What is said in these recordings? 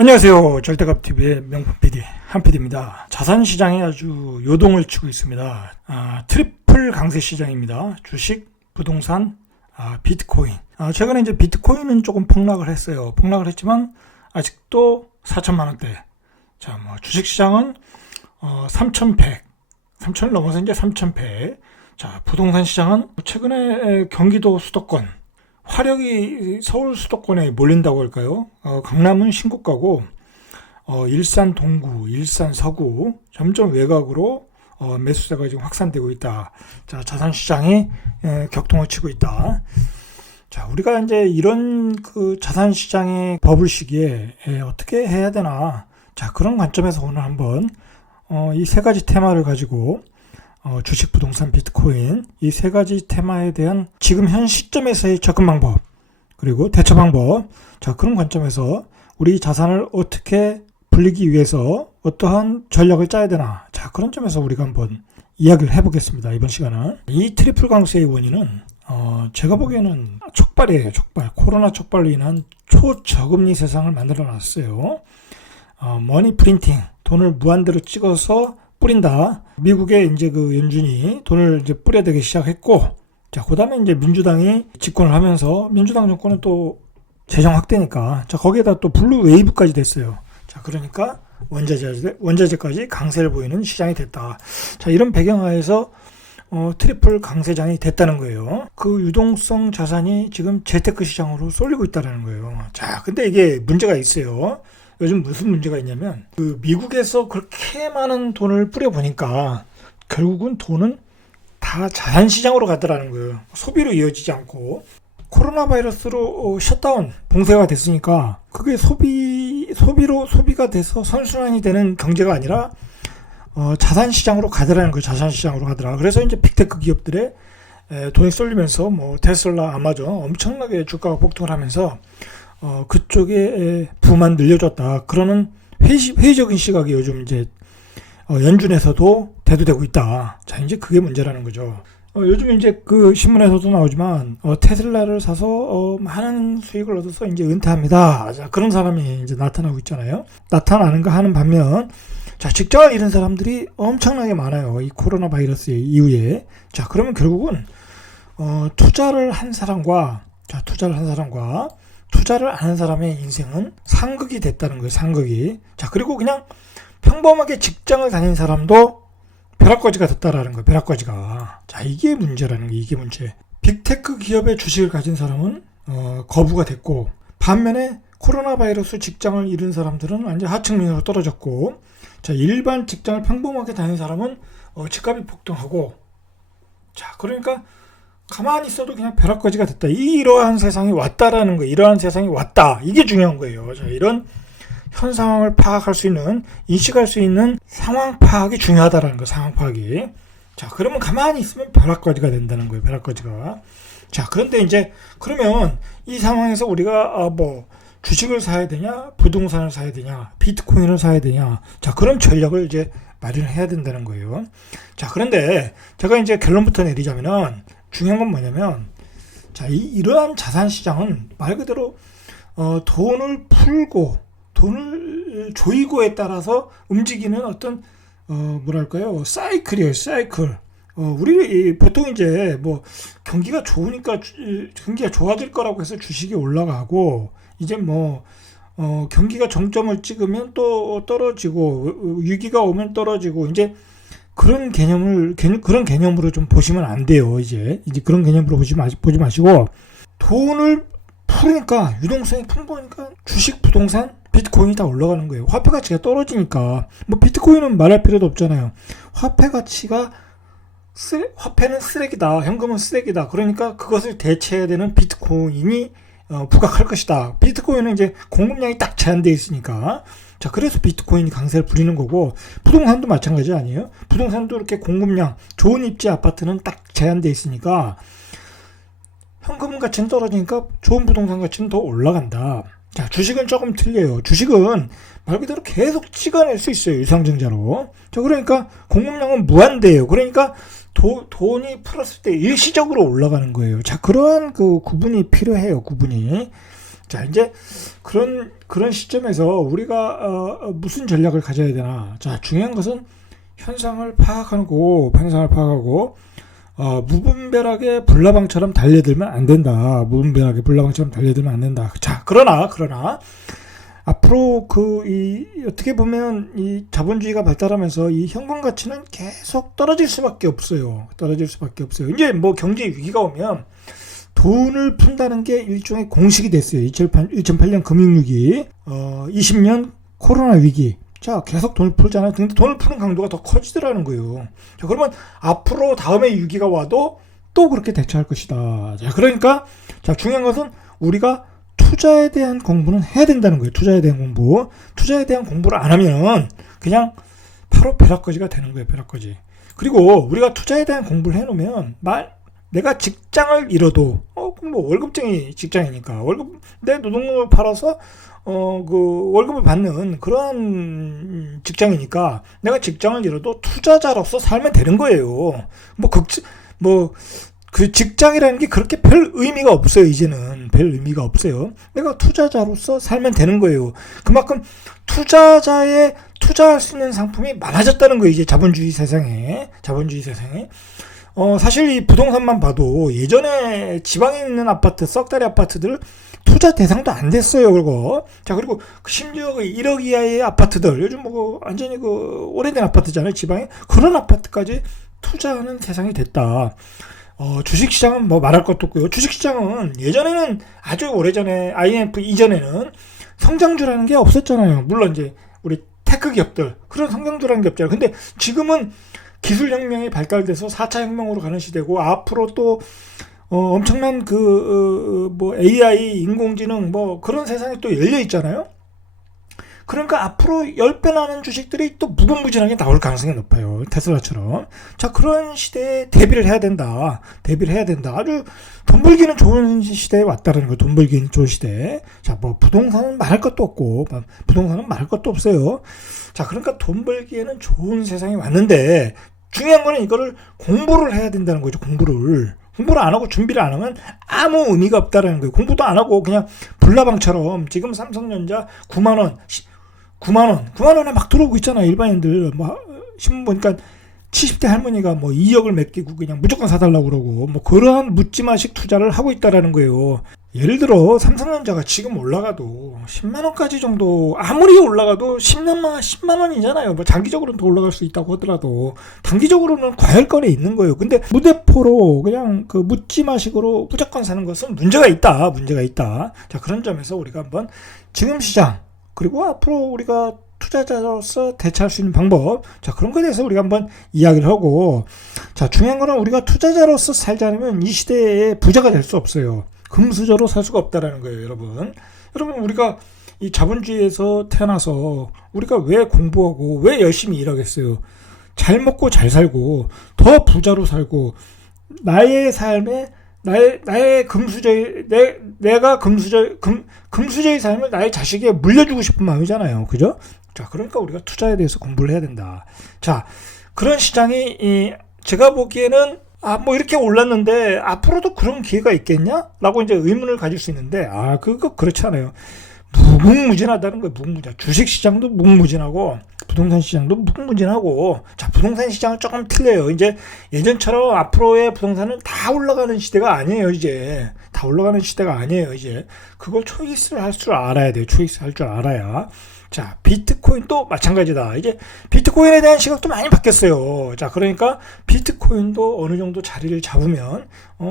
안녕하세요. 절대값TV의 명품 PD 한PD입니다. 자산시장이 아주 요동을 치고 있습니다. 트리플 강세 시장입니다. 주식, 부동산, 비트코인. 최근에 이제 비트코인은 조금 폭락을 했어요. 폭락을 했지만 아직도 4천만 원대. 주식시장은 3,100, 3,000을 넘어서 이제 3,100. 부동산 시장은 최근에 경기도 수도권, 화력이 서울 수도권에 몰린다고 할까요? 강남은 신고가고, 일산 동구, 일산 서구, 점점 외곽으로 매수세가 지금 확산되고 있다. 자산시장이 격통을 치고 있다. 우리가 이제 이런 그 자산시장의 버블 시기에 어떻게 해야 되나. 그런 관점에서 오늘 한번 이 세 가지 테마를 가지고 주식, 부동산, 비트코인 이 세 가지 테마에 대한 지금 현 시점에서의 접근 방법 그리고 대처 방법, 그런 관점에서 우리 자산을 어떻게 불리기 위해서 어떠한 전략을 짜야 되나, 그런 점에서 우리가 한번 이야기를 해보겠습니다. 이번 시간은 이 트리플 강세의 원인은 제가 보기에는 촉발이에요. 촉발. 코로나 촉발로 인한 초저금리 세상을 만들어 놨어요. 머니 프린팅, 돈을 무한대로 찍어서 뿌린다. 미국의 이제 그 연준이 돈을 이제 뿌려대기 시작했고, 그 다음에 이제 민주당이 집권을 하면서 민주당 정권은 또 재정 확대니까, 거기에다 또 블루 웨이브까지 됐어요. 그러니까 원자재까지 강세를 보이는 시장이 됐다. 이런 배경하에서 트리플 강세장이 됐다는 거예요. 그 유동성 자산이 지금 재테크 시장으로 쏠리고 있다는 거예요. 근데 이게 문제가 있어요. 요즘 무슨 문제가 있냐면, 미국에서 그렇게 많은 돈을 뿌려보니까 결국은 돈은 다 자산시장으로 가더라는 거예요. 소비로 이어지지 않고. 코로나 바이러스로 셧다운, 봉쇄가 됐으니까 그게 소비가 돼서 선순환이 되는 경제가 아니라 자산시장으로 가더라는 거예요. 자산시장으로 가더라. 그래서 이제 빅테크 기업들의 돈이 쏠리면서 테슬라, 아마존 엄청나게 주가가 폭등을 하면서 그쪽에 부만 늘려줬다. 그러는 회의적인 시각이 요즘 이제 연준에서도 대두되고 있다. 이제 그게 문제라는 거죠. 요즘 이제 그 신문에서도 나오지만 테슬라를 사서 많은 수익을 얻어서 이제 은퇴합니다. 그런 사람이 이제 나타나고 있잖아요. 나타나는가 하는 반면, 직장을 잃은 사람들이 엄청나게 많아요. 이 코로나 바이러스 이후에. 그러면 결국은 투자를 한 사람과 투자를 안 한 사람의 인생은 상극이 됐다는 거예요. 상극이. 그리고 그냥 평범하게 직장을 다닌 사람도 벼락거지가 됐다라는 거예요. 벼락거지가. 이게 문제라는 게, 이게 문제. 빅테크 기업의 주식을 가진 사람은 거부가 됐고, 반면에 코로나 바이러스 직장을 잃은 사람들은 완전 하층민으로 떨어졌고, 일반 직장을 평범하게 다닌 사람은 집값이 폭등하고, 그러니까 가만히 있어도 그냥 벼락거지가 됐다. 이러한 세상이 왔다라는 거예요. 이러한 세상이 왔다. 이게 중요한 거예요. 이런 현 상황을 파악할 수 있는, 인식할 수 있는 상황 파악이 중요하다라는 거예요. 상황 파악이. 그러면 가만히 있으면 벼락거지가 된다는 거예요. 벼락거지가. 그런데 이제 그러면 이 상황에서 우리가 주식을 사야 되냐, 부동산을 사야 되냐, 비트코인을 사야 되냐, 그런 전략을 이제 마련해야 된다는 거예요. 그런데 제가 이제 결론부터 내리자면은, 중요한 건 뭐냐면, 이러한 자산 시장은 말 그대로 돈을 풀고 돈을 조이고에 따라서 움직이는 어떤 뭐랄까요, 사이클이에요. 사이클. 우리 보통 이제 경기가 좋으니까 경기가 좋아질 거라고 해서 주식이 올라가고, 이제 경기가 정점을 찍으면 또 떨어지고, 위기가 오면 떨어지고, 이제 그런 개념으로 좀 보시면 안 돼요. 이제 그런 개념으로 보지 마시고, 돈을 풀으니까, 유동성이 풍부하니까 주식, 부동산, 비트코인이 다 올라가는 거예요. 화폐 가치가 떨어지니까. 비트코인은 말할 필요도 없잖아요. 화폐는 쓰레기다. 현금은 쓰레기다. 그러니까 그것을 대체해야 되는 비트코인이 부각할 것이다. 비트코인은 이제 공급량이 딱 제한되어 있으니까. 그래서 비트코인이 강세를 부리는 거고, 부동산도 마찬가지 아니에요? 부동산도 이렇게 공급량, 좋은 입지 아파트는 딱 제한되어 있으니까, 현금 가치는 떨어지니까 좋은 부동산 가치는 더 올라간다. 주식은 조금 틀려요. 주식은 말 그대로 계속 찍어낼 수 있어요. 유상증자로. 그러니까 공급량은 무한대예요. 그러니까 돈이 풀었을 때 일시적으로 올라가는 거예요. 그러한 그 구분이 필요해요. 구분이. 자, 이제 그런 시점에서 우리가 무슨 전략을 가져야 되나? 자, 중요한 것은 현상을 파악하고 무분별하게 불나방처럼 달려들면 안 된다. 무분별하게 불나방처럼 달려들면 안 된다. 자, 그러나 앞으로 어떻게 보면 이 자본주의가 발달하면서 이 현금 가치는 계속 떨어질 수밖에 없어요. 이제 뭐 경제 위기가 오면 돈을 푼다는 게 일종의 공식이 됐어요. 2008년 금융위기, 20년 코로나 위기. 자, 계속 돈을 풀잖아요. 근데 돈을 푸는 강도가 더 커지더라는 거예요. 자, 그러면 앞으로 다음에 위기가 와도 또 그렇게 대처할 것이다. 자, 그러니까, 자, 중요한 것은 우리가 투자에 대한 공부는 해야 된다는 거예요. 투자에 대한 공부를 안 하면 그냥 바로 벼락거지가 되는 거예요. 벼락거지. 그리고 우리가 투자에 대한 공부를 해놓으면 내가 직장을 잃어도 뭐 월급쟁이 직장이니까 내 노동력을 팔아서 월급을 받는 그런 직장이니까 내가 직장을 잃어도 투자자로서 살면 되는 거예요. 그 직장이라는 게 그렇게 별 의미가 없어요. 이제는 별 의미가 없어요. 내가 투자자로서 살면 되는 거예요. 그만큼 투자할 수 있는 상품이 많아졌다는 거예요. 이제 자본주의 세상에. 사실 이 부동산만 봐도 예전에 지방에 있는 아파트, 썩다리 아파트들 투자 대상도 안 됐어요, 그거. 자, 그리고 심지어 1억 이하의 아파트들, 요즘 완전히 오래된 아파트잖아요, 지방에. 그런 아파트까지 투자하는 세상이 됐다. 주식시장은 뭐 말할 것도 없고요. 주식시장은 예전에는 아주 오래전에 IMF 이전에는 성장주라는 게 없었잖아요. 물론 이제 우리 테크 기업들, 그런 성장주라는 게 없잖아요. 근데 지금은 기술혁명이 발달돼서 4차 혁명으로 가는 시대고, 앞으로 또 엄청난 AI, 인공지능 그런 세상이 또 열려 있잖아요. 그러니까 앞으로 10배 나는 주식들이 또 무궁무진하게 나올 가능성이 높아요. 테슬라처럼. 자, 그런 시대에 대비를 해야 된다. 아주 돈 벌기는 좋은 시대에 왔다는 거예요. 돈 벌기는 좋은 시대. 자, 부동산은 말할 것도 없어요. 자, 그러니까 돈 벌기에는 좋은 세상이 왔는데, 중요한 거는 이거를 공부를 해야 된다는 거죠. 공부를 안 하고 준비를 안 하면 아무 의미가 없다라는 거예요. 공부도 안 하고 그냥 불나방처럼 지금 삼성전자 9만원에 막 들어오고 있잖아요. 일반인들. 신문 보니까 70대 할머니가 2억을 맡기고 그냥 무조건 사달라고 그러고, 그러한 묻지마식 투자를 하고 있다라는 거예요. 예를 들어, 삼성전자가 지금 올라가도 10만원까지 정도, 아무리 올라가도 10만원이잖아요. 장기적으로는 더 올라갈 수 있다고 하더라도, 단기적으로는 과열권에 있는 거예요. 근데 무대포로 그냥 묻지마식으로 무조건 사는 것은 문제가 있다. 자, 그런 점에서 우리가 한번 지금 시장, 그리고 앞으로 우리가 투자자로서 대처할 수 있는 방법, 자, 그런 거에 대해서 우리가 한번 이야기를 하고, 자, 중요한 거는 우리가 투자자로서 살지 않으면 이 시대에 부자가 될 수 없어요. 금수저로 살 수가 없다라는 거예요, 여러분. 우리가 이 자본주의에서 태어나서 우리가 왜 공부하고 왜 열심히 일하겠어요? 잘 먹고 잘 살고 더 부자로 살고, 나의 삶에 나의 내가 금수저의 삶을 나의 자식에게 물려주고 싶은 마음이잖아요. 그죠? 자, 그러니까 우리가 투자에 대해서 공부를 해야 된다. 자, 그런 시장이 제가 보기에는 이렇게 올랐는데 앞으로도 그런 기회가 있겠냐? 라고 이제 의문을 가질 수 있는데, 그거 그렇지 않아요. 무궁무진하다는 거예요. 주식 시장도 무궁무진하고 부동산 시장도 무궁무진하고. 자, 부동산 시장은 조금 틀려요. 이제 예전처럼 앞으로의 부동산은 다 올라가는 시대가 아니에요. 이제 그걸 초이스를 할 줄 알아야 돼요. 할 줄 알아야. 자, 비트코인도 마찬가지다. 이제 비트코인에 대한 시각도 많이 바뀌었어요. 자, 그러니까 비트코인도 어느 정도 자리를 잡으면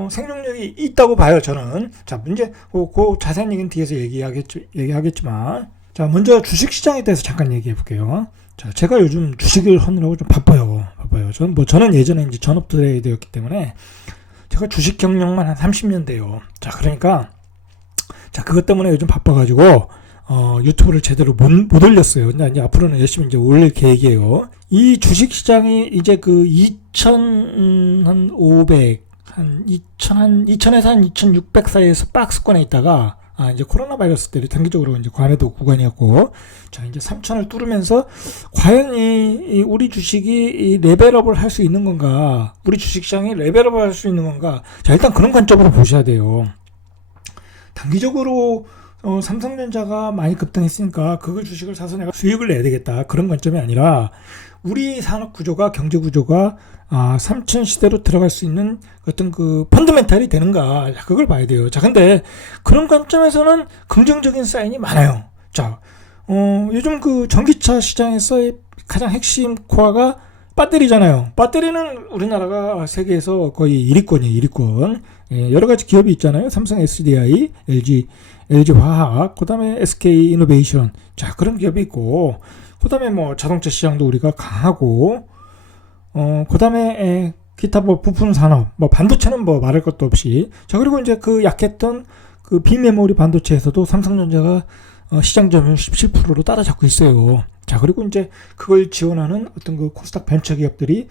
생존력이 있다고 봐요, 저는. 자, 문제 그 자세한 얘기는 뒤에서 얘기하겠지만, 자, 먼저 주식 시장에 대해서 잠깐 얘기해 볼게요. 자, 제가 요즘 주식을 하느라고 좀 바빠요. 저는 예전에 이제 전업 트레이더였기 때문에 제가 주식 경력만 한 30년 돼요. 자, 그러니까 그것 때문에 요즘 바빠가지고 유튜브를 제대로 못 올렸어요. 이제 앞으로는 열심히 이제 올릴 계획이에요. 이 주식 시장이 이제 2,500, 2,000에서 한 2,600 사이에서 박스권에 있다가, 이제 코로나 바이러스 때문에 단기적으로 이제 과매도 구간이었고, 자, 이제 3,000을 뚫으면서 과연 우리 주식이 레벨업을 할 수 있는 건가? 우리 주식 시장이 레벨업을 할 수 있는 건가? 자, 일단 그런 관점으로 보셔야 돼요. 단기적으로 삼성전자가 많이 급등했으니까 그걸 주식을 사서 내가 수익을 내야 되겠다. 그런 관점이 아니라 우리 산업 구조가, 경제 구조가 삼천 시대로 들어갈 수 있는 어떤 그 펀더멘탈이 되는가. 그걸 봐야 돼요. 자, 근데 그런 관점에서는 긍정적인 사인이 많아요. 자, 요즘 그 전기차 시장에서의 가장 핵심 코어가 배터리잖아요. 배터리는 우리나라가 세계에서 거의 1위권이에요. 1위권. 예, 여러 가지 기업이 있잖아요. 삼성 SDI, LG 화학, 그 다음에 SK 이노베이션. 자, 그런 기업이 있고, 그 다음에 뭐 자동차 시장도 우리가 강하고, 그 다음에 기타 뭐 부품 산업, 뭐 반도체는 뭐 말할 것도 없이. 자, 그리고 이제 그 약했던 그 비메모리 반도체에서도 삼성전자가 시장 점유율 17%로 따라잡고 있어요. 자, 그리고 이제 그걸 지원하는 어떤 그 코스닥 벤처 기업들이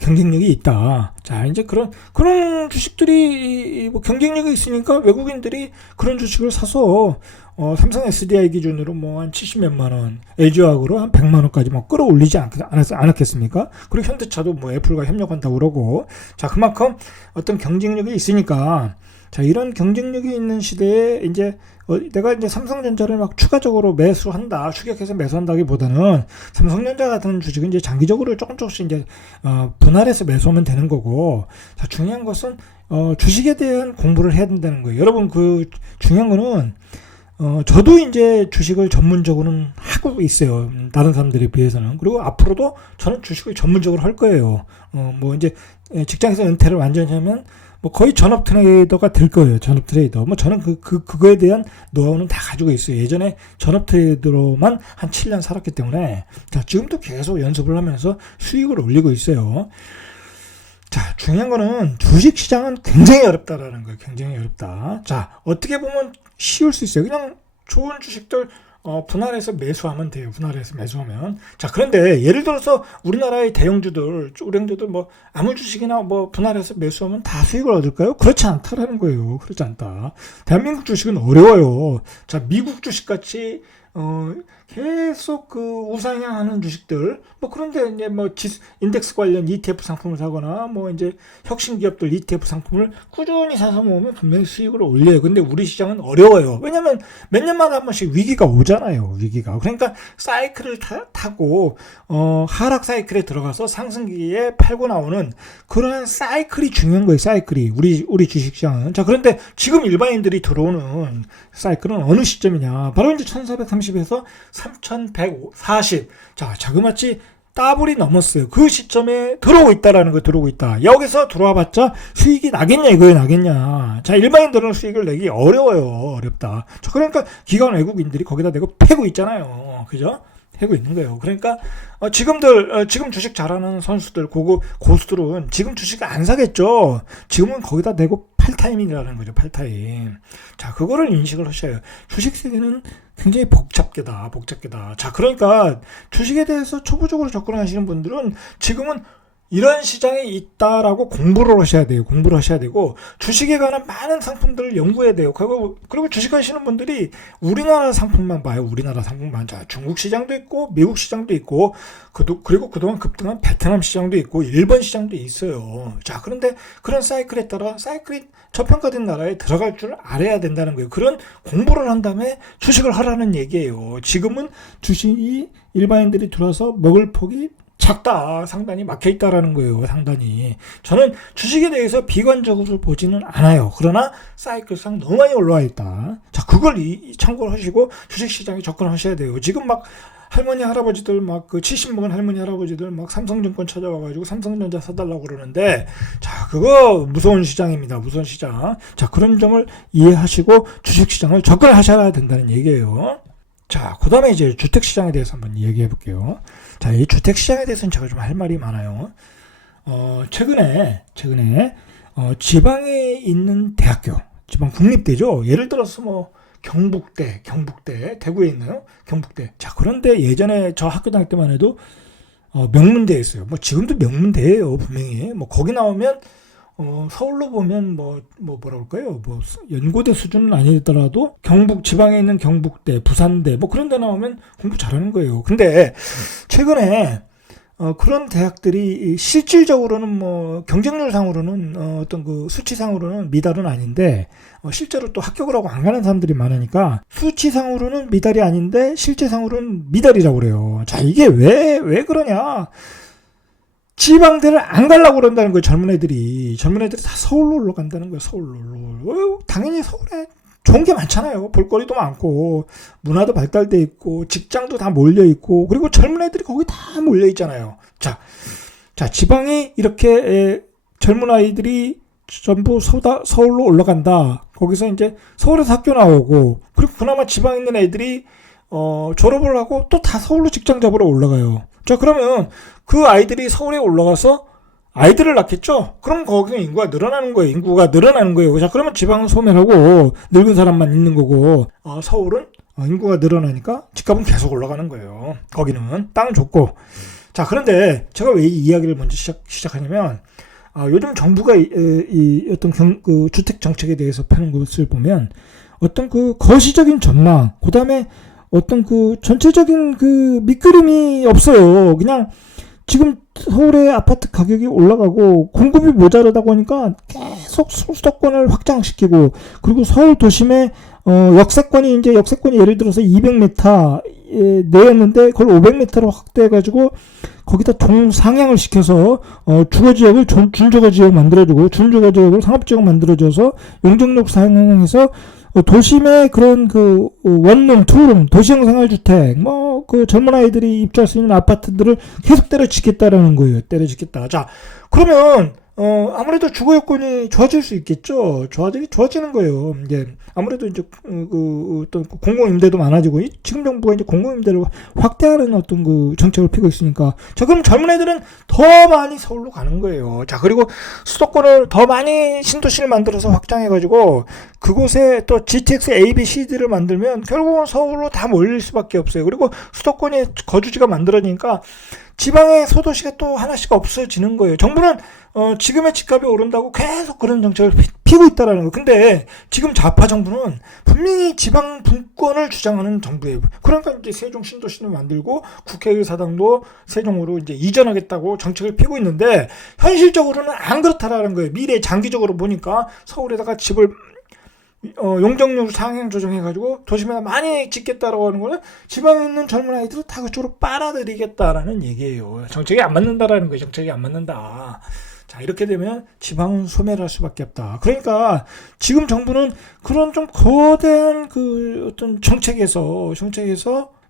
경쟁력이 있다. 자, 이제 그런 주식들이 뭐 경쟁력이 있으니까 외국인들이 그런 주식을 사서 삼성 SDI 기준으로 뭐 한 70몇만 원, LG화학으로 한 100만 원까지 뭐 끌어올리지 않았겠습니까? 그리고 현대차도 뭐 애플과 협력한다고 그러고, 자, 그만큼 어떤 경쟁력이 있으니까, 자, 이런 경쟁력이 있는 시대에 이제 내가 이제 삼성전자를 막 추가적으로 매수한다, 추격해서 매수한다기보다는 삼성전자 같은 주식은 이제 장기적으로 조금씩 이제 분할해서 매수하면 되는 거고, 자, 중요한 것은 주식에 대한 공부를 해야 된다는 거예요. 여러분, 그 중요한 거는 저도 이제 주식을 전문적으로는 하고 있어요. 다른 사람들에 비해서는. 그리고 앞으로도 저는 주식을 전문적으로 할 거예요. 뭐 이제 직장에서 은퇴를 완전히 하면 뭐 거의 전업 트레이더가 될 거예요. 전업 트레이더. 뭐 저는 그거에 대한 노하우는 다 가지고 있어요. 예전에 전업 트레이더로만 한 7년 살았기 때문에, 자, 지금도 계속 연습을 하면서 수익을 올리고 있어요. 자, 중요한 거는 주식 시장은 굉장히 어렵다라는 거예요. 굉장히 어렵다. 자, 어떻게 보면 쉬울 수 있어요. 그냥 좋은 주식들 분할해서 매수하면 돼요. 분할해서 매수하면. 자, 그런데 예를 들어서 우리나라의 대형주들 뭐 아무 주식이나 뭐 분할해서 매수하면 다 수익을 얻을까요? 그렇지 않다라는 거예요. 그렇지 않다. 대한민국 주식은 어려워요. 자, 미국 주식같이 계속 그 우상향하는 주식들, 뭐 그런데 이제 뭐 인덱스 관련 ETF 상품을 사거나 뭐 이제 혁신 기업들 ETF 상품을 꾸준히 사서 모으면 분명히 수익을 올려요. 근데 우리 시장은 어려워요. 왜냐면 몇 년마다 한 번씩 위기가 오잖아요. 위기가. 그러니까 사이클을 타고 하락 사이클에 들어가서 상승기에 팔고 나오는 그러한 사이클이 중요한 거예요. 사이클이 우리 주식 시장은. 자, 그런데 지금 일반인들이 들어오는 사이클은 어느 시점이냐? 바로 이제 1430에서 3140. 자, 자그마치 더블이 넘었어요. 그 시점에 들어오고 있다라는 거, 들어오고 있다. 여기서 들어와 봤자 수익이 나겠냐, 이거에 나겠냐. 자, 일반인들은 수익을 내기 어려워요. 어렵다. 자, 그러니까 기관 외국인들이 거기다 대고 패고 있잖아요. 그죠? 패고 있는 거예요. 그러니까 지금 주식 잘하는 선수들, 고수들은 지금 주식 안 사겠죠. 지금은 거기다 대고 팔타임이라는 거죠. 팔타임. 자, 그거를 인식을 하셔요. 주식 세계는 굉장히 복잡하다. 자, 그러니까 주식에 대해서 초보적으로 접근하시는 분들은 지금은 이런 시장이 있다라고 공부를 하셔야 돼요. 공부를 하셔야 되고, 주식에 관한 많은 상품들을 연구해야 돼요. 그리고 주식 하시는 분들이 우리나라 상품만 봐요. 우리나라 상품만. 자, 중국 시장도 있고, 미국 시장도 있고, 그리고 그동안 급등한 베트남 시장도 있고, 일본 시장도 있어요. 자, 그런데 그런 사이클에 따라 사이클이 저평가된 나라에 들어갈 줄 알아야 된다는 거예요. 그런 공부를 한 다음에 주식을 하라는 얘기예요. 지금은 주식이 일반인들이 들어와서 먹을 폭이 작다. 상단이 막혀있다라는 거예요. 상단이. 저는 주식에 대해서 비관적으로 보지는 않아요. 그러나 사이클상 너무 많이 올라와 있다. 자, 그걸 참고를 하시고 주식시장에 접근하셔야 돼요. 지금 막 할머니 할아버지들 막 그 70 먹은 할머니 할아버지들 막 삼성증권 찾아와가지고 삼성전자 사달라고 그러는데, 자, 그거 무서운 시장입니다. 무서운 시장. 자, 그런 점을 이해하시고 주식시장을 접근하셔야 된다는 얘기예요. 자, 그 다음에 이제 주택시장에 대해서 한번 얘기해 볼게요. 자, 이 주택시장에 대해서는 제가 좀 할 말이 많아요. 최근에 지방에 있는 대학교, 지방 국립대죠. 예를 들어서 뭐 경북대, 대구에 있나요? 경북대. 자, 그런데 예전에 저 학교 다닐 때만 해도 명문대였어요. 뭐 지금도 명문대예요, 분명히. 뭐 거기 나오면 서울로 보면 뭐라 그럴까요? 뭐 연고대 수준은 아니더라도 경북 지방에 있는 경북대, 부산대 뭐 그런 데 나오면 공부 잘하는 거예요. 근데 최근에 그런 대학들이 실질적으로는 뭐 경쟁률 상으로는 어떤 그 수치상으로는 미달은 아닌데 실제로 또 합격을 하고 안 가는 사람들이 많으니까 수치상으로는 미달이 아닌데 실제상으로는 미달이라고 그래요. 자, 이게 왜 그러냐? 지방대를 안 가려고 그런다는 거예요. 젊은 애들이 다 서울로 올라간다는 거예요. 서울로. 당연히 서울에 좋은 게 많잖아요. 볼거리도 많고 문화도 발달돼 있고 직장도 다 몰려 있고 그리고 젊은 애들이 거기 다 몰려 있잖아요. 자 지방이 이렇게 젊은 아이들이 전부 서울로 올라간다. 거기서 이제 서울에서 학교 나오고 그리고 그나마 지방에 있는 애들이 졸업을 하고 또 다 서울로 직장 잡으러 올라가요. 자, 그러면 그 아이들이 서울에 올라가서 아이들을 낳겠죠? 그럼 거기서 인구가 늘어나는 거예요. 자, 그러면 지방은 소멸하고 늙은 사람만 있는 거고, 서울은 인구가 늘어나니까 집값은 계속 올라가는 거예요. 거기는 땅은 좁고. 자, 그런데 제가 왜 이 이야기를 먼저 시작하냐면, 요즘 정부가 어떤 그 주택 정책에 대해서 펴는 것을 보면 어떤 그 거시적인 전망, 그 다음에 어떤 그 전체적인 그 밑그림이 없어요. 그냥 지금 서울의 아파트 가격이 올라가고 공급이 모자라다고 하니까 계속 수도권을 확장시키고 그리고 서울 도심의 역세권이 예를 들어서 200m 내였는데 그걸 500m로 확대해가지고 거기다 동상향을 시켜서 주거지역을 준주거지역 만들어주고 준주거지역을 상업지역 만들어줘서 용적률 상향해서 도심의 그런 그 원룸, 투룸, 도시형 생활주택, 그 젊은 아이들이 입주할 수 있는 아파트들을 계속 때려짓겠다라는 거예요. 때려짓겠다. 자, 그러면 아무래도 주거 여건이 좋아질 수 있겠죠. 좋아지는 거예요. 이제 아무래도 이제 어떤 공공임대도 많아지고 지금 정부가 이제 공공임대를 확대하는 어떤 그 정책을 피고 있으니까 자, 그럼 젊은 애들은 더 많이 서울로 가는 거예요. 자, 그리고 수도권을 더 많이 신도시를 만들어서 확장해가지고 그곳에 또 GTX A, B, C, D를 만들면 결국은 서울로 다 몰릴 수밖에 없어요. 그리고 수도권에 거주지가 만들어지니까 지방의 소도시가 또 하나씩 없어지는 거예요. 정부는 지금의 집값이 오른다고 계속 그런 정책을 피고 있다라는 거예요. 근데 지금 좌파 정부는 분명히 지방 분권을 주장하는 정부예요. 그러니까 이제 세종 신도시를 만들고 국회의사당도 세종으로 이제 이전하겠다고 정책을 피고 있는데 현실적으로는 안 그렇다라는 거예요. 미래 장기적으로 보니까 서울에다가 집을 용적률 상향 조정해가지고 도심에 많이 짓겠다라고 하는 거는 지방에 있는 젊은 아이들을 다 그쪽으로 빨아들이겠다라는 얘기예요. 정책이 안 맞는다라는 거예요. 정책이 안 맞는다. 자, 이렇게 되면 지방은 소멸할 수밖에 없다. 그러니까 지금 정부는 그런 좀 거대한 그 어떤 정책에서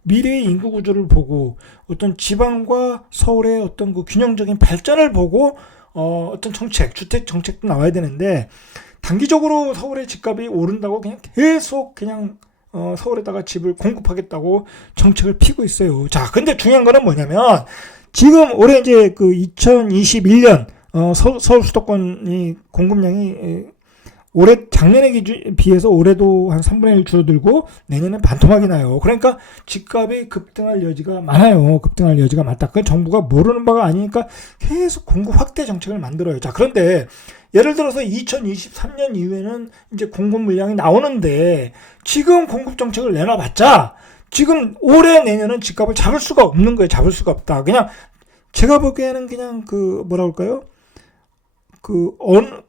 미래의 인구 구조를 보고 어떤 지방과 서울의 어떤 그 균형적인 발전을 보고 어떤 정책, 주택 정책도 나와야 되는데 단기적으로 서울의 집값이 오른다고 그냥 계속 서울에다가 집을 공급하겠다고 정책을 피고 있어요. 자, 근데 중요한 거는 뭐냐면 지금 올해 이제 그 2021년 서울 수도권이 공급량이 올해 작년에 비해서 올해도 한 3분의 1 줄어들고 내년엔 반토막이 나요. 그러니까 집값이 급등할 여지가 많아요. 급등할 여지가 많다. 그건 정부가 모르는 바가 아니니까 계속 공급 확대 정책을 만들어요. 자, 그런데 예를 들어서 2023년 이후에는 이제 공급 물량이 나오는데 지금 공급 정책을 내놔봤자 지금 올해 내년은 집값을 잡을 수가 없는 거예요. 잡을 수가 없다. 그냥 제가 보기에는 그냥 그 뭐라 할까요? 그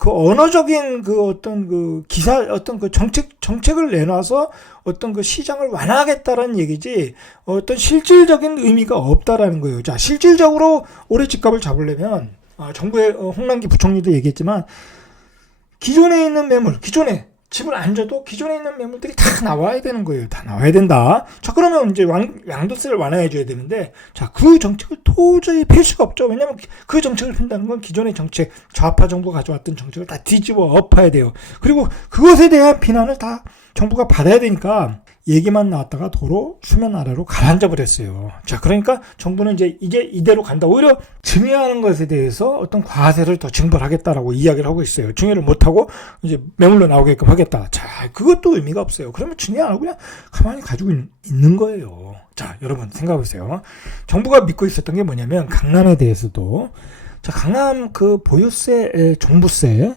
언어적인 그 어떤 그 기사 어떤 그 정책을 내놔서 어떤 그 시장을 완화하겠다라는 얘기지 어떤 실질적인 의미가 없다라는 거예요. 자, 실질적으로 올해 집값을 잡으려면 정부의 홍남기 부총리도 얘기했지만 기존에 있는 매물, 기존에 집을 안 줘도 기존에 있는 매물들이 다 나와야 되는 거예요. 다 나와야 된다. 자, 그러면 이제 양도세를 완화해 줘야 되는데, 자, 그 정책을 도저히 펼 수가 없죠. 왜냐면 그 정책을 핀다는 건 기존의 정책, 좌파 정부가 가져왔던 정책을 다 뒤집어 엎어야 돼요. 그리고 그것에 대한 비난을 다 정부가 받아야 되니까 얘기만 나왔다가 도로 수면 아래로 가라앉아 버렸어요. 자, 그러니까 정부는 이제 이대로 간다. 오히려 증여하는 것에 대해서 어떤 과세를 더 증벌하겠다라고 이야기를 하고 있어요. 증여를 못하고 이제 매물로 나오게끔 하겠다. 자, 그것도 의미가 없어요. 그러면 증여 안 하고 그냥 가만히 가지고 있는 거예요. 자, 여러분 생각해 보세요. 정부가 믿고 있었던 게 뭐냐면 강남에 대해서도 자, 강남 그 보유세, 종부세,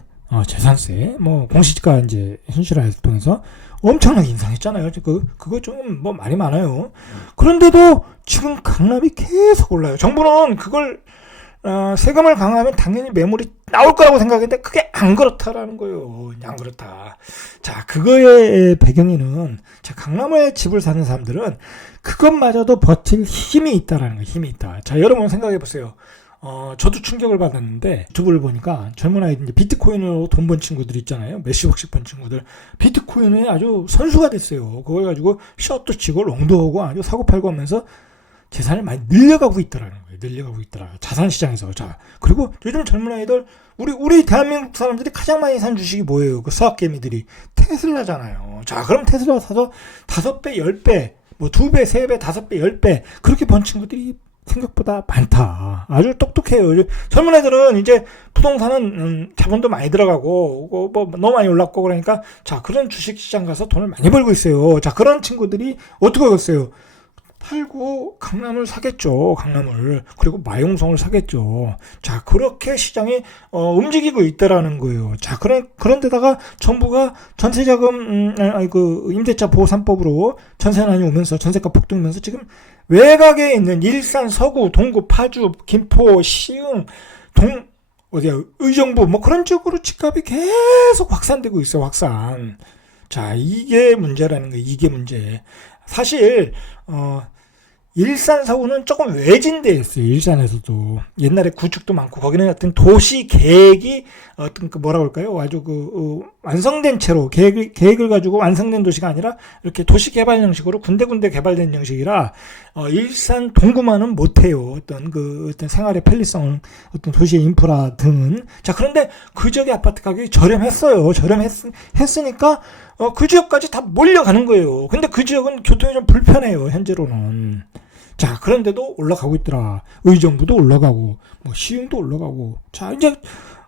재산세, 공시지가 이제 현실화를 통해서 엄청나게 인상했잖아요. 그거 좀 말이 많아요. 그런데도 지금 강남이 계속 올라요. 정부는 그걸 세금을 강화하면 당연히 매물이 나올 거라고 생각했는데 그게 안 그렇다라는 거예요. 안 그렇다. 자, 그거의 배경에는 자, 강남에 집을 사는 사람들은 그것마저도 버틸 힘이 있다라는 거예요. 힘이 있다. 자, 여러분 생각해 보세요. 저도 충격을 받았는데 유튜브를 보니까 젊은 아이들 이제 비트코인으로 돈 번 친구들 있잖아요. 몇십억씩 번 친구들. 비트코인에 아주 선수가 됐어요. 그걸 가지고 숏도 치고 롱도 하고 아주 사고팔고 하면서 재산을 많이 늘려가고 있더라는 거예요. 늘려가고 있더라. 자산시장에서. 자, 그리고 요즘 젊은 아이들, 우리 대한민국 사람들이 가장 많이 산 주식이 뭐예요? 그 수학개미들이. 테슬라잖아요. 자, 그럼 테슬라 사서 5배, 10배, 뭐 2배, 3배, 5배, 10배. 그렇게 번 친구들이 생각보다 많다. 아주 똑똑해요. 젊은 애들은 이제 부동산은 자본도 많이 들어가고, 뭐 너무 많이 올랐고 그러니까, 자, 그런 주식시장 가서 돈을 많이 벌고 있어요. 자, 그런 친구들이 어떻게 하겠어요? 팔고 강남을 사겠죠. 강남을. 그리고 마용성을 사겠죠. 자, 그렇게 시장이 움직이고 있다라는 거예요. 자, 그런데다가 정부가 전세자금 임대차 보호 3법으로 전세난이 오면서 전세가 폭등하면서 지금 외곽에 있는 일산, 서구, 동구, 파주, 김포, 시흥, 의정부 뭐 그런 쪽으로 집값이 계속 확산되고 있어요. 확산. 자, 이게 문제라는 거예요. 이게 문제. 사실 일산 서구는 조금 외진데 있어요. 일산에서도 옛날에 구축도 많고 거기는 어떤 도시 계획이 어떤 뭐라고 할까요? 아주 완성된 채로 계획을 가지고 완성된 도시가 아니라 이렇게 도시 개발 형식으로 군데군데 개발된 형식이라 일산 동구만은 못해요. 어떤 생활의 편리성, 어떤 도시의 인프라 등은. 자, 그런데 그 지역의 아파트 가격이 저렴했어요. 저렴했으니까 그 지역까지 다 몰려가는 거예요. 근데 그 지역은 교통이 좀 불편해요. 현재로는. 자, 그런데도 올라가고 있더라. 의정부도 올라가고, 뭐 시흥도 올라가고. 자, 이제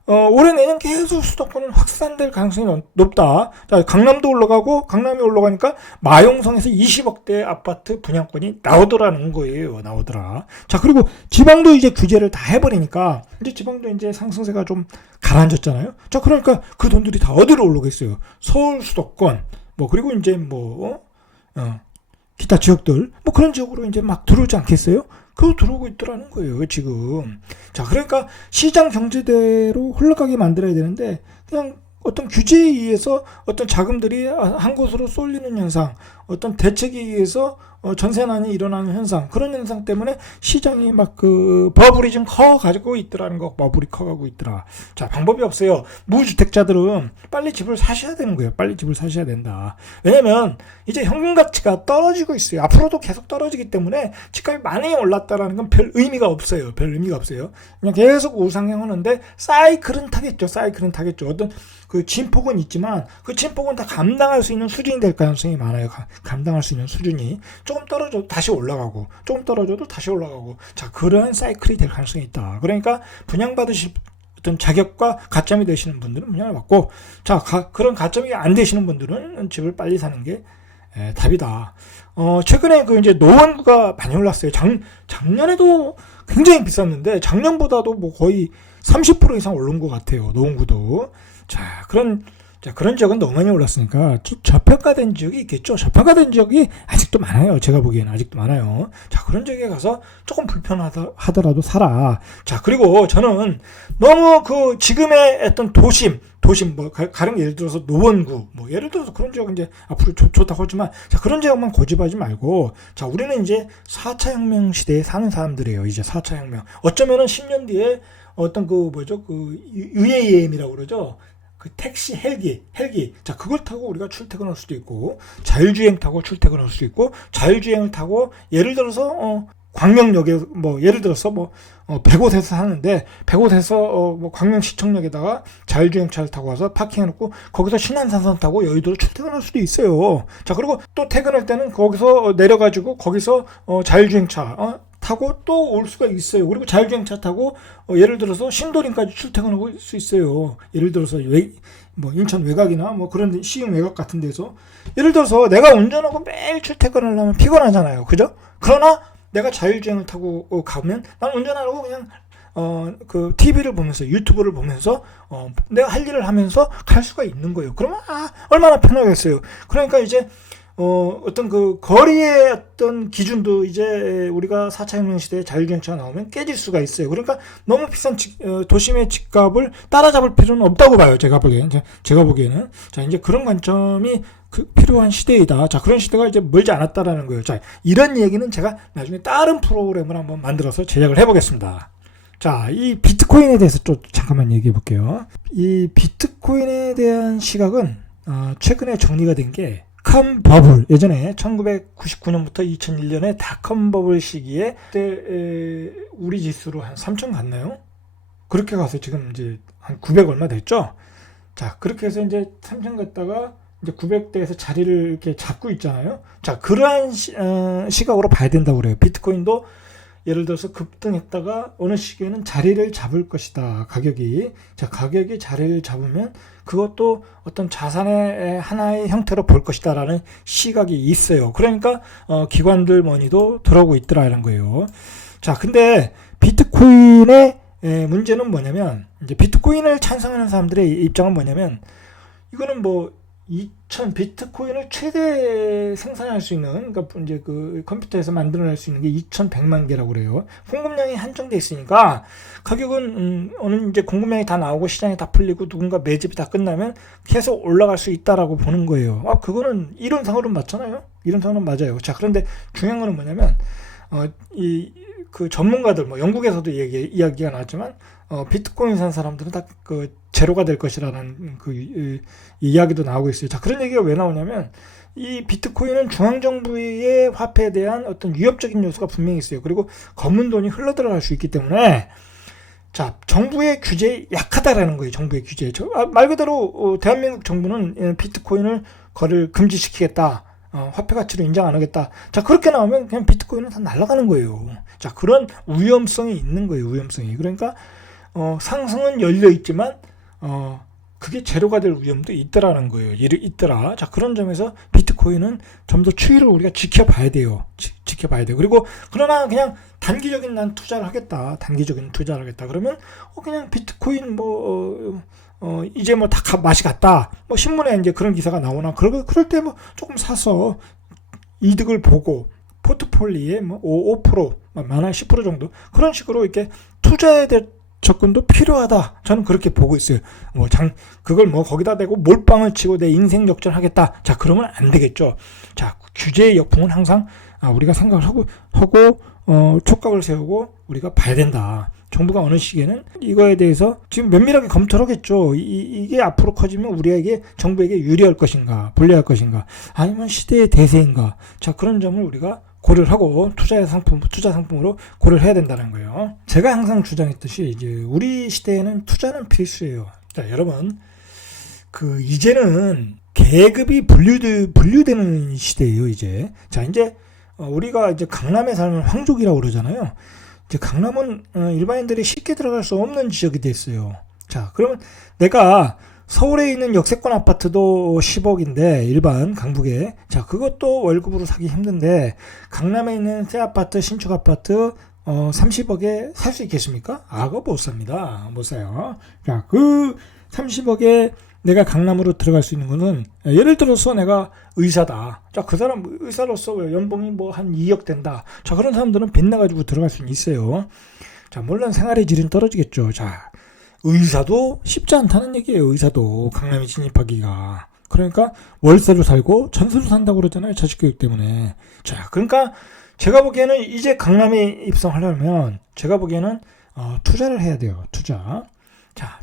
올해 내년 계속 수도권은 확산될 가능성이 높다. 자, 강남도 올라가고, 강남이 올라가니까 마용성에서 20억대 아파트 분양권이 나오더라는 거예요. 나오더라. 자, 그리고 지방도 이제 규제를 다 해버리니까 이제 지방도 이제 상승세가 좀 가라앉았잖아요. 자, 그러니까 그 돈들이 다 어디로 올라오겠어요? 서울 수도권, 뭐 그리고 이제 기타 지역들, 뭐 그런 지역으로 이제 막 들어오지 않겠어요? 그거 들어오고 있더라는 거예요, 지금. 자, 그러니까 시장 경제대로 흘러가게 만들어야 되는데, 그냥 어떤 규제에 의해서 어떤 자금들이 한 곳으로 쏠리는 현상, 어떤 대책에 의해서 전세난이 일어나는 현상, 그런 현상 때문에 시장이 막 버블이 좀 커가지고 있더라는 거, 버블이 커가고 있더라. 자, 방법이 없어요. 무주택자들은 빨리 집을 사셔야 되는 거예요. 빨리 집을 사셔야 된다. 왜냐면 이제 현금 가치가 떨어지고 있어요. 앞으로도 계속 떨어지기 때문에 집값이 많이 올랐다라는 건 별 의미가 없어요. 별 의미가 없어요. 그냥 계속 우상향 하는데 사이클은 타겠죠. 사이클은 타겠죠. 어떤 그 진폭은 있지만 그 진폭은 다 감당할 수 있는 수준이 될 가능성이 많아요. 감당할 수 있는 수준이. 조금 떨어져도 다시 올라가고, 조금 떨어져도 다시 올라가고. 자, 그러한 사이클이 될 가능성이 있다. 그러니까 분양받으실 어떤 자격과 가점이 되시는 분들은 분양을 받고, 자, 그런 가점이 안 되시는 분들은 집을 빨리 사는 게 답이다. 최근에 이제 노원구가 많이 올랐어요. 작년에도 굉장히 비쌌는데, 작년보다도 뭐 거의 30% 이상 오른 것 같아요. 노원구도. 자, 그런 지역은 너무 많이 올랐으니까 저평가된 지역이 있겠죠. 저평가된 지역이 아직도 많아요. 제가 보기에는 아직도 많아요. 자, 그런 지역에 가서 조금 불편하더라도 살아. 자, 그리고 저는 너무 지금의 어떤 도심 뭐 가령 예를 들어서 노원구 뭐 예를 들어서 그런 지역은 이제 앞으로 좋다고 하지만, 자, 그런 지역만 고집하지 말고, 자, 우리는 이제 4차 혁명 시대에 사는 사람들이에요. 이제 4차 혁명. 어쩌면은 10년 뒤에 어떤 UAM이라고 그러죠. 택시, 헬기. 자, 그걸 타고 우리가 출퇴근할 수도 있고, 자율주행 타고 출퇴근할 수도 있고, 자율주행을 타고, 예를 들어서, 광명역에, 예를 들어서 100곳에서 사는데, 100곳에서, 광명시청역에다가 자율주행차를 타고 와서 파킹해놓고, 거기서 신안산선 타고 여의도로 출퇴근할 수도 있어요. 자, 그리고 또 퇴근할 때는 거기서 내려가지고, 거기서, 자율주행차, 타고 또 올 수가 있어요. 그리고 자율주행차 타고 예를 들어서 신도림까지 출퇴근할 수 있어요. 예를 들어서 인천 외곽이나 그런 시흥 외곽 같은 데서 예를 들어서 내가 운전하고 매일 출퇴근을 하면 피곤하잖아요. 그죠? 그러나 내가 자율주행을 타고 가면 난 운전하려고 그냥 TV를 보면서 유튜브를 보면서 내가 할 일을 하면서 갈 수가 있는 거예요. 그러면 얼마나 편하겠어요. 그러니까 이제 어떤 그 거리의 어떤 기준도 이제 우리가 4차 혁명 시대에 자율주행차가 나오면 깨질 수가 있어요. 그러니까 너무 비싼 도심의 집값을 따라잡을 필요는 없다고 봐요. 제가 보기에는. 자, 이제 그런 관점이 필요한 시대이다. 자, 그런 시대가 이제 멀지 않았다라는 거예요. 자, 이런 얘기는 제가 나중에 다른 프로그램을 한번 만들어서 제작을 해보겠습니다. 자, 이 비트코인에 대해서 좀 잠깐만 얘기해 볼게요. 이 비트코인에 대한 시각은 최근에 정리가 된 게 닷컴 버블, 예전에 1999년부터 2001년에 닷컴 버블 시기에 그때 우리 지수로 한 3천 갔나요? 그렇게 가서 지금 이제 한 900 얼마 됐죠? 자, 그렇게 해서 이제 3천 갔다가 이제 900대에서 자리를 이렇게 잡고 있잖아요. 자, 그러한 시각으로 봐야 된다고 그래요. 비트코인도 예를 들어서 급등했다가 어느 시기에는 자리를 잡을 것이다. 가격이. 자, 가격이 자리를 잡으면 그것도 어떤 자산의 하나의 형태로 볼 것이다 라는 시각이 있어요. 그러니까 기관들 머니도 들어오고 있더라는 거예요. 자, 근데 비트코인의 문제는 뭐냐면, 이제 비트코인을 찬성하는 사람들의 입장은 뭐냐면, 이거는 뭐 비트코인을 최대 생산할 수 있는, 그러니까 이제 그 컴퓨터에서 만들어낼 수 있는 게 2100만 개라고 그래요. 공급량이 한정돼 있으니까 가격은 어느 이제 공급량이 다 나오고 시장이 다 풀리고 누군가 매집이 다 끝나면 계속 올라갈 수 있다라고 보는 거예요. 그거는 이론상으로는 맞잖아요. 이론상으로는 맞아요. 자, 그런데 중요한 거는 뭐냐면 그 전문가들, 뭐 영국에서도 이야기가 나왔지만 비트코인 산 사람들은 다 그 제로가 될 것이라는 그 이야기도 나오고 있어요. 자, 그런 얘기가 왜 나오냐면 이 비트코인은 중앙정부의 화폐에 대한 어떤 위협적인 요소가 분명히 있어요. 그리고 검은 돈이 흘러들어갈 수 있기 때문에, 자, 정부의 규제에 약하다라는 거예요. 정부의 규제. 말 그대로 대한민국 정부는 비트코인을 거래를 금지시키겠다. 화폐 가치로 인정 안 하겠다. 자, 그렇게 나오면 그냥 비트코인은 다 날아가는 거예요. 자, 그런 위험성이 있는 거예요. 위험성이. 그러니까 상승은 열려 있지만 그게 제로가 될 위험도 있더라는 거예요. 있더라. 자, 그런 점에서 비트코인은 좀 더 추이를 우리가 지켜봐야 돼요. 지켜봐야 돼요. 그리고 그러나 그냥 단기적인 난 투자를 하겠다. 단기적인 투자를 하겠다. 그러면 그냥 비트코인 이제 뭐 다 맛이 갔다. 뭐 신문에 이제 그런 기사가 나오나 그럴 때 뭐 조금 사서 이득을 보고 포트폴리오에 뭐 5%, 많아 10% 정도 그런 식으로 이렇게 투자해야 될 접근도 필요하다. 저는 그렇게 보고 있어요. 그걸 거기다 대고 몰빵을 치고 내 인생 역전하겠다. 자, 그러면 안 되겠죠. 자, 규제의 역풍은 항상 우리가 생각을 하고 촉각을 세우고 우리가 봐야 된다. 정부가 어느 시기에는 이거에 대해서 지금 면밀하게 검토를 하겠죠. 이게 앞으로 커지면 우리에게 정부에게 유리할 것인가, 불리할 것인가, 아니면 시대의 대세인가. 자, 그런 점을 우리가 고려를 하고 투자 상품으로 고려를 해야 된다는 거예요. 제가 항상 주장했듯이 이제 우리 시대에는 투자는 필수예요. 자, 여러분, 이제는 계급이 분류되는 시대예요, 이제. 자, 이제 우리가 이제 강남에 살면 황족이라고 그러잖아요. 이제 강남은 일반인들이 쉽게 들어갈 수 없는 지역이 됐어요. 자, 그러면 내가 서울에 있는 역세권 아파트도 10억인데 일반 강북에, 자, 그것도 월급으로 사기 힘든데 강남에 있는 새 아파트, 신축 아파트 30억에 살 수 있겠습니까? 그거 못 삽니다. 못 사요. 자, 그 30억에 내가 강남으로 들어갈 수 있는 거는, 예를 들어서 내가 의사다. 자, 그 사람 의사로서 연봉이 한 2억 된다. 자, 그런 사람들은 빚내가지고 들어갈 수는 있어요. 자, 물론 생활의 질은 떨어지겠죠. 자, 의사도 쉽지 않다는 얘기예요. 의사도 강남에 진입하기가. 그러니까 월세로 살고 전세로 산다고 그러잖아요. 자식교육 때문에. 자, 그러니까 제가 보기에는 이제 강남에 입성하려면 제가 보기에는 투자를 해야 돼요. 투자. 자,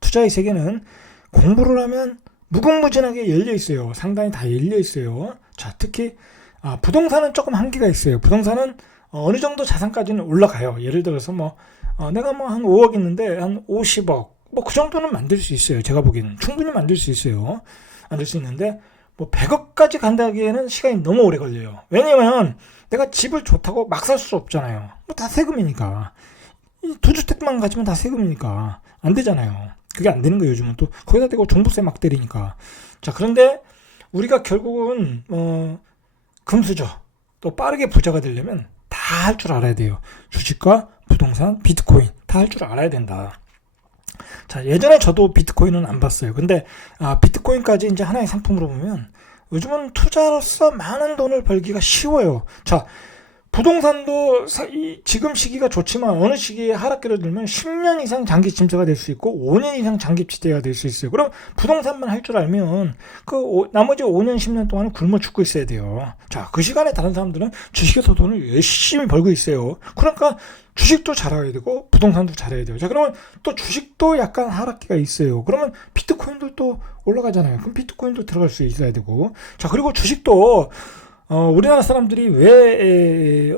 투자의 세계는 공부를 하면 무궁무진하게 열려 있어요. 상당히 다 열려 있어요. 자, 특히 부동산은 조금 한계가 있어요. 부동산은 어느 정도 자산까지는 올라가요. 예를 들어서 내가 한 5억 있는데 한 50억 그 정도는 만들 수 있어요. 제가 보기에는 충분히 만들 수 있어요. 만들 수 있는데 100억까지 간다기에는 시간이 너무 오래 걸려요. 왜냐면 내가 집을 좋다고 막 살 수 없잖아요. 다 세금이니까. 이 2주택만 가지면 다 세금이니까 안 되잖아요. 그게 안 되는 거예요. 요즘은 또 거기다 대고 종부세 막 때리니까. 자, 그런데 우리가 결국은 금수저 또 빠르게 부자가 되려면 다 할 줄 알아야 돼요. 주식과 부동산, 비트코인 다 할 줄 알아야 된다. 자, 예전에 저도 비트코인은 안 봤어요. 근데 비트코인까지 이제 하나의 상품으로 보면 요즘은 투자로서 많은 돈을 벌기가 쉬워요. 자, 부동산도 지금 시기가 좋지만 어느 시기에 하락기를 들면 10년 이상 장기 침체가 될 수 있고 5년 이상 장기 침체가 될 수 있어요. 그럼 부동산만 할 줄 알면 나머지 5년 10년 동안 굶어 죽고 있어야 돼요. 자, 그 시간에 다른 사람들은 주식에서 돈을 열심히 벌고 있어요. 그러니까 주식도 잘해야 되고 부동산도 잘해야 돼요. 자, 그러면 또 주식도 약간 하락기가 있어요. 그러면 비트코인도 또 올라가잖아요. 그럼 비트코인도 들어갈 수 있어야 되고. 자, 그리고 주식도 우리나라 사람들이 왜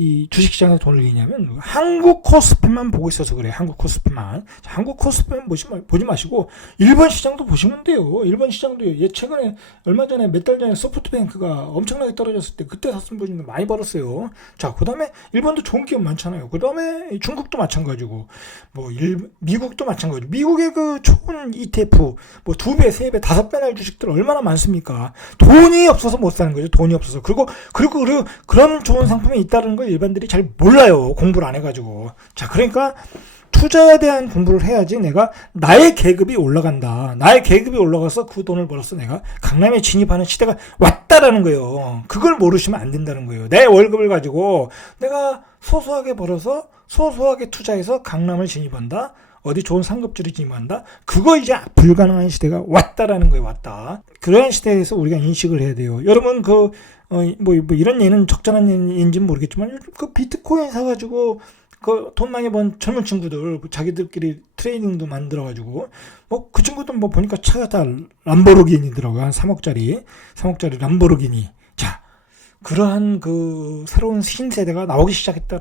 이 주식시장에서 돈을 잃냐면 한국 코스피만 보고 있어서 그래요. 한국 코스피만. 자, 한국 코스피만 보지 마시고 일본 시장도 보시면 돼요. 일본 시장도 최근에 얼마 전에 몇 달 전에 소프트뱅크가 엄청나게 떨어졌을 때 그때 샀으면 분이 많이 벌었어요. 자, 그 다음에 일본도 좋은 기업 많잖아요. 그 다음에 중국도 마찬가지고 미국도 마찬가지고 미국의 그 좋은 ETF 뭐 2배, 3배, 5배 날 주식들 얼마나 많습니까? 돈이 없어서 못 사는 거죠. 돈이 없어서. 그리고 그런 좋은 상품이 있다는 걸 일반들이 잘 몰라요. 공부를 안 해가지고. 자, 그러니까 투자에 대한 공부를 해야지 나의 계급이 올라간다. 나의 계급이 올라가서 그 돈을 벌어서 내가 강남에 진입하는 시대가 왔다라는 거예요. 그걸 모르시면 안 된다는 거예요. 내 월급을 가지고 내가 소소하게 벌어서 소소하게 투자해서 강남을 진입한다. 어디 좋은 상급지를 진입한다. 그거 이제 불가능한 시대가 왔다라는 거예요. 왔다. 그런 시대에서 우리가 인식을 해야 돼요. 여러분 이런 예는 적절한 예인지는 모르겠지만 그 비트코인 사가지고 그 돈 많이 번 젊은 친구들 자기들끼리 트레이닝도 만들어가지고 그 친구들 보니까 차가 다 람보르기니더라고요. 한 3억짜리 람보르기니. 자, 그러한 그 새로운 신세대가 나오기 시작했다.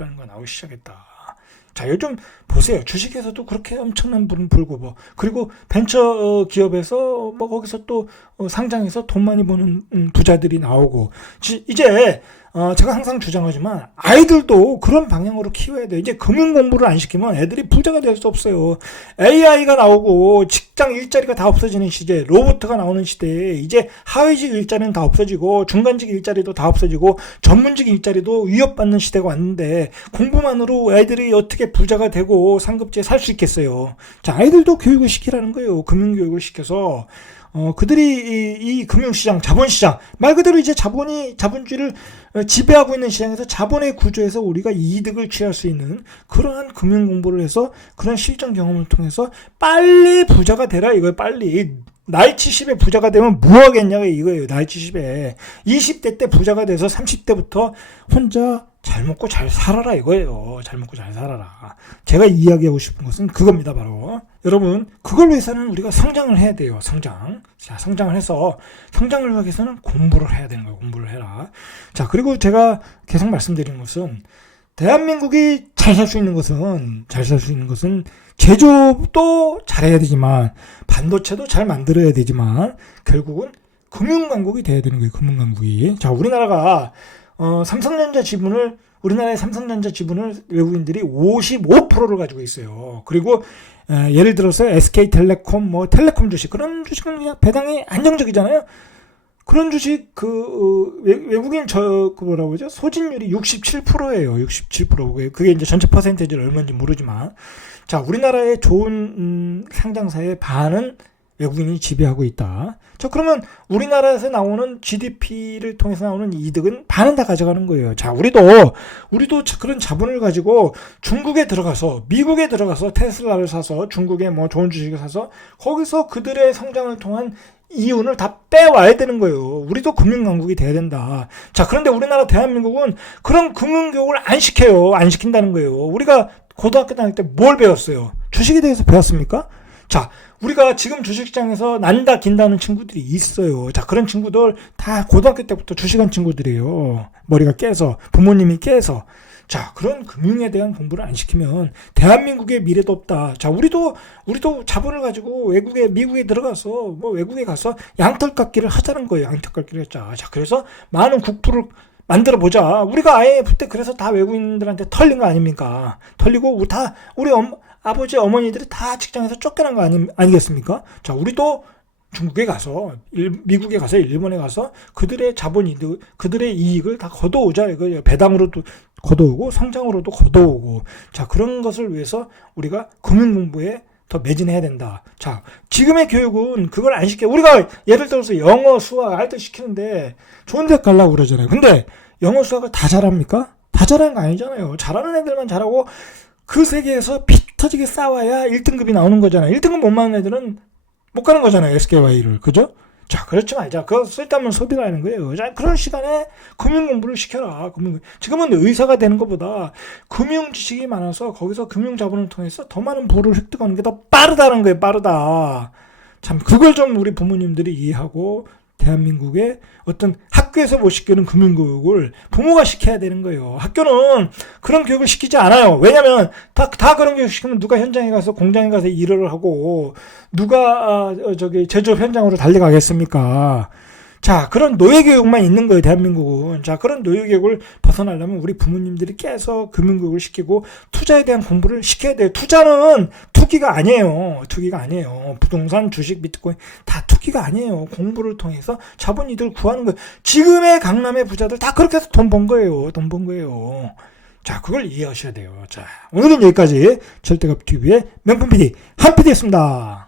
자, 요즘 보세요. 주식에서도 그렇게 엄청난 불은 불고 그리고 벤처 기업에서 거기서 또 상장해서 돈 많이 버는 부자들이 나오고 이제 제가 항상 주장하지만 아이들도 그런 방향으로 키워야 돼요. 이제 금융 공부를 안 시키면 애들이 부자가 될 수 없어요. AI가 나오고 직장 일자리가 다 없어지는 시대, 로봇가 나오는 시대에 이제 하위직 일자리는 다 없어지고 중간직 일자리도 다 없어지고 전문직 일자리도 위협받는 시대가 왔는데 공부만으로 애들이 어떻게 부자가 되고 상급지에 살 수 있겠어요. 자, 아이들도 교육을 시키라는 거예요. 금융교육을 시켜서 그들이 이 금융시장, 자본시장, 말 그대로 이제 자본주의를 지배하고 있는 시장에서 자본의 구조에서 우리가 이득을 취할 수 있는 그러한 금융 공부를 해서 그런 실전 경험을 통해서 빨리 부자가 되라 이거예요. 빨리. 나이 70에 부자가 되면 뭐 하겠냐고 이거예요. 나이 70에. 20대 때 부자가 돼서 30대부터 혼자 잘 먹고 잘 살아라 이거예요. 잘 먹고 잘 살아라. 제가 이야기하고 싶은 것은 그겁니다. 바로. 여러분, 그걸 위해서는 우리가 성장을 해야 돼요. 성장. 자, 성장을 해서 성장을 하기 위해서는 공부를 해야 되는 거예요. 공부를 해라. 자, 그리고 제가 계속 말씀드리는 것은 대한민국이 잘 살 수 있는 것은 제조업도 잘해야 되지만 반도체도 잘 만들어야 되지만 결국은 금융강국이 돼야 되는 거예요. 금융강국이. 자, 우리나라의 삼성전자 지분을 외국인들이 55%를 가지고 있어요. 그리고 예를 들어서 SK텔레콤, 텔레콤 주식, 그런 주식은 그냥 배당이 안정적이잖아요. 그런 주식 외국인 소진율이 67%예요. 67%. 그게 이제 전체 퍼센테이지는 얼마인지 모르지만, 자, 우리나라의 좋은 상장사의 반은 외국인이 지배하고 있다. 자, 그러면 우리나라에서 나오는 GDP를 통해서 나오는 이득은 반은 다 가져가는 거예요. 자, 우리도 그런 자본을 가지고 중국에 들어가서, 미국에 들어가서 테슬라를 사서, 중국에 좋은 주식을 사서, 거기서 그들의 성장을 통한 이윤을 다 빼와야 되는 거예요. 우리도 금융강국이 돼야 된다. 자, 그런데 우리나라 대한민국은 그런 금융교육을 안 시켜요. 안 시킨다는 거예요. 우리가 고등학교 다닐 때 뭘 배웠어요? 주식에 대해서 배웠습니까? 자, 우리가 지금 주식시장에서 난다 긴다는 친구들이 있어요. 자, 그런 친구들 다 고등학교 때부터 주식한 친구들이에요. 머리가 깨서, 부모님이 깨서. 자, 그런 금융에 대한 공부를 안 시키면 대한민국의 미래도 없다. 자, 우리도 자본을 가지고 미국에 들어가서 외국에 가서 양털깎기를 하자는 거예요. 양털깎기를 했자. 자, 그래서 많은 국부를 만들어 보자. 우리가 IMF 때 그래서 다 외국인들한테 털린 거 아닙니까? 털리고 우리 아버지 어머니들이 다 직장에서 쫓겨난 거 아니겠습니까? 자, 우리도 중국에 가서, 미국에 가서, 일본에 가서 그들의 자본이득, 그들의 이익을 다 거둬오자. 이거 배당으로도 거둬오고 성장으로도 거둬오고. 자, 그런 것을 위해서 우리가 금융 공부에 더 매진해야 된다. 자, 지금의 교육은 그걸 안 시켜. 우리가 예를 들어서 영어, 수학, 알뜰 시키는데 좋은 데 가려고 그러잖아요. 근데 영어, 수학을 다 잘합니까? 다 잘하는 거 아니잖아요. 잘하는 애들만 잘하고 그 세계에서 피 터지게 싸워야 1등급이 나오는 거잖아요. 1등급 못 맞는 애들은 못 가는 거잖아요. SKY를. 그죠? 자, 그렇지 말자. 그거 쓸데없는 소비를 하는 거예요. 자, 그런 시간에 금융 공부를 시켜라. 지금은 의사가 되는 것보다 금융 지식이 많아서 거기서 금융 자본을 통해서 더 많은 부를 획득하는 게 더 빠르다는 거예요. 빠르다. 참, 그걸 좀 우리 부모님들이 이해하고 대한민국의 어떤 학교에서 못 시키는 금융교육을 부모가 시켜야 되는 거예요. 학교는 그런 교육을 시키지 않아요. 왜냐면 다 그런 교육 시키면 누가 현장에 가서 공장에 가서 일을 하고 누가 제조업 현장으로 달려가겠습니까? 자, 그런 노예교육만 있는 거예요, 대한민국은. 자, 그런 노예교육을 벗어나려면 우리 부모님들이 계속 금융교육을 시키고 투자에 대한 공부를 시켜야 돼요. 투자는 투기가 아니에요. 투기가 아니에요. 부동산, 주식, 비트코인 다 투기가 아니에요. 공부를 통해서 자본이득을 구하는 거예요. 지금의 강남의 부자들 다 그렇게 해서 돈 번 거예요. 돈 번 거예요. 자, 그걸 이해하셔야 돼요. 자, 오늘은 여기까지 절대값TV의 명품 PD 한 PD였습니다.